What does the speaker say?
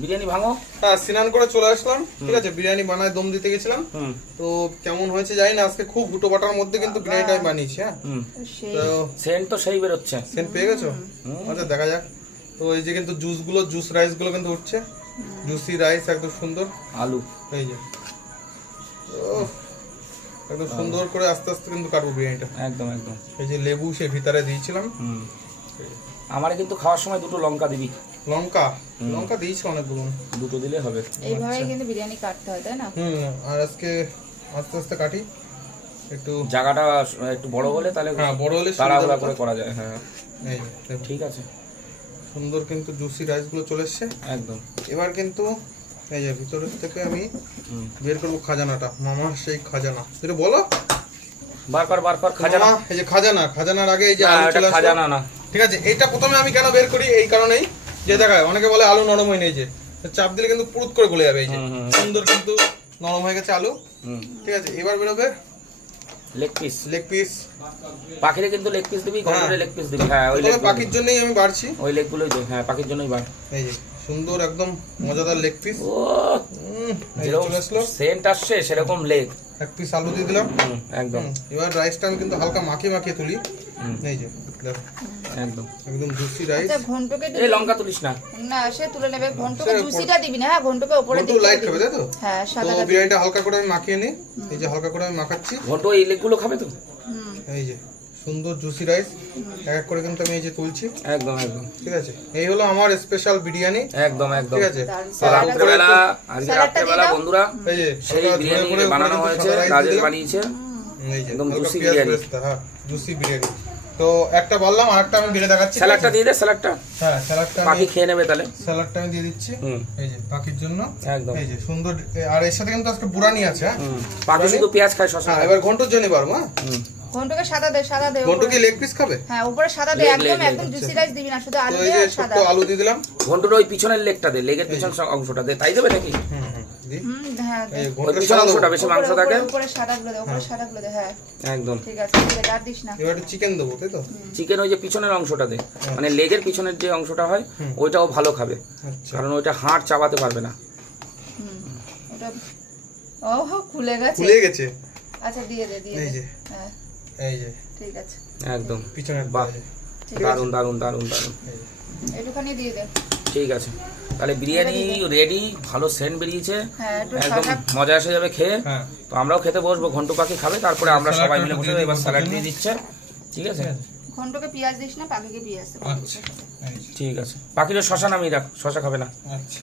বিরিয়ানি ভাঙো। হ্যাঁ, স্নান করে চলে আসলাম। ঠিক আছে, বিরিয়ানি বানায় দম দিতে গেছিলাম। তো কেমন হয়েছে জানি না, আজকে খুব হুটো পাটার মধ্যে কিন্তু বিরিয়ানিটা আমি বানিয়েছি। হ্যাঁ, তো সেন্ট তো সেই বেরোচ্ছে। সেন্ট পেয়ে গেছো? আচ্ছা, দেখা যাক। তো এই যে কিন্তু জুস রাইস গুলো কিন্তু উঠছে, জুসি রাইস একদম সুন্দর। আলু এই যে একদম সুন্দর করে আস্তে আস্তে কিন্তু কাটবো বিরিয়ানিটা। একদম একদম। এই যে লেবু সে ভিতরে দিয়েছিলাম। আমারে কিন্তু খাওয়ার সময় দুটো লঙ্কা দিবি। লঙ্কা দিয়েছি অনেকগুলো। দুটো দিলে হবে। এইভাবে কিন্তু বিরিয়ানি কাটতে হয়, তাই না? আর আজকে আস্তে আস্তে কাটি একটু, জায়গাটা একটু বড় হলে তাহলে বড় হলে তাড়াহুড়া করে করা যায়। হ্যাঁ, এই যে ঠিক আছে। সুন্দর কিন্তু জুসি রাইস গুলো চলে এসছে একদম। এবার কিন্তু এই যে ভিতরের থেকে আমি বের করবো খাজানাটা, মামার সেই খাজানা। এটা বলো বার কর খাজানা। এই যে খাজানার আগে এই যে আলু চলে আসলো। খাজানা না, ঠিক আছে, এইটা প্রথমে আমি কেন বের করি এই কারণেই, যে দেখায় অনেকে বলে আলু নরম হয়নি, এই যে চাপ দিলে কিন্তু পুরুত করে গলে যাবে। এই যে সুন্দর কিন্তু নরম হয়ে গেছে আলু। ঠিক আছে, এবার বেরোবে লেগ পিস। পাখিরে কিন্তু লেগ পিস দিবি, গন্ডরে লেগ পিস দিবি। হ্যাঁ, ওই লেগ পাখির জন্যই আমি বাড়ছি, ওই লেগগুলোই দে। হ্যাঁ, পাখির জন্যই বার। এই যে সুন্দর একদম মজাদার লেগ পিস। ও যেরকম সেন্ট আসছে সেরকম লেগ। এক পিস আলু দিয়ে দিলাম। একদম। এবার রাইসটা আমি কিন্তু হালকা মাখিয়ে তুলি। এই যে দেখো একদম জুসি রাইস। আচ্ছা, ঘন্টকে এই লঙ্কা তুলিস না, না সে তুলে নেবে। ঘন্টকে জুসিটা দিবি না। হ্যাঁ, ঘন্টকে উপরে দিবি, দিবি। লাইট খাবে তাই তো? হ্যাঁ, তো সাদা বিরিয়ানিটা হালকা করে আমি মাখিয়ে নিই। এই যে হালকা করে আমি মাখাচ্ছি। ঘন্ট এই লেগগুলো খাবে তো। এই যে সুন্দর জুসি রাইস এক এক করে কিন্তু আমি এই যে তুলছি। একদম। ঠিক আছে, এই হলো আমার স্পেশাল বিরিয়ানি। একদম। ঠিক আছে, রাত্রেবেলা বন্ধুরা এই যে সেই বিরিয়ানি বানানো হয়েছে, রাজেশ বানিয়েছে। এই যে একদম জুসি পেঁয়াজ বিরিয়ানি। বেরেস্তা। হ্যাঁ, জুসি বিরিয়ানি। তো একটা বললাম, আরেকটা আমি বেড়ে দেখাচ্ছি। স্যালাডটা দিয়ে দে, স্যালাডটা। হ্যাঁ, স্যালাডটা পাখি খেয়ে নেবে তাহলে। স্যালাডটা আমি দিয়ে দিচ্ছি। এই যে পাখির জন্য একদম। এই যে সুন্দর। আর এর সাথে কিন্তু আজকে বুড়ানি আছে। হ্যাঁ, পাখি শুধু পেঁয়াজ খায়, শসা। এবার ঘন্টর জন্য পারবো। হ্যাঁ, ঘন্টকে সাদা দে। ঘন্ট কি লেগ পিস খাবে? হ্যাঁ, উপরে সাদা দে। একদম জুসি রাইস দিবি না, শুধু আলু তো এই দে যে আর সাদা। ছোট্ট আলু দিয়ে দিলাম। ঘন্টুর ওই পিছনের লেগটা দে, লেগের পিছন অংশটা দে, তাই দেবে নাকি? হ্যাঁ, এই ওই ঘন্টের পিছন অংশটা বেশি মাংস থাকে। উপরে সাদাগুলো দে। হ্যাঁ, একদম ঠিক আছে। আর দিস না। এবার একটু চিকেন দেবো, তাই তো? চিকেন ওই যে পিছনের অংশটা দে, মানে লেগের পিছনের যে অংশটা হয় ওইটাও ভালো খাবে, কারণ ওইটা হাড় চাবাতে পারবে না। ওটা খুলে গেছে। আচ্ছা, দিয়ে দে। এই যে হ্যাঁ, এই যে ঠিক আছে। একদম পিছনের বাহ, দারুন। একটুখানি দিয়ে দে। ঠিক আছে, তাহলে বিরিয়ানি রেডি। ভালো সেন্ট বেরিয়েছে, হ্যাঁ, একটু একদম মজা এসে যাবে খেয়ে। হ্যাঁ, তো আমরাও খেতে বসবো, ঘন্টু পাখি খাবে, তারপরে আমরা সবাই মিলে বসে এবার স্যালাড দিয়ে দিচ্ছে। ঠিক আছে, ঘন্টকে পেঁয়াজ দিস না, পাখিকে পেঁয়াজ দে। আচ্ছা, ঠিক আছে। পাখির শশা নামিয়ে রাখ, শশা খাবে না। আচ্ছা।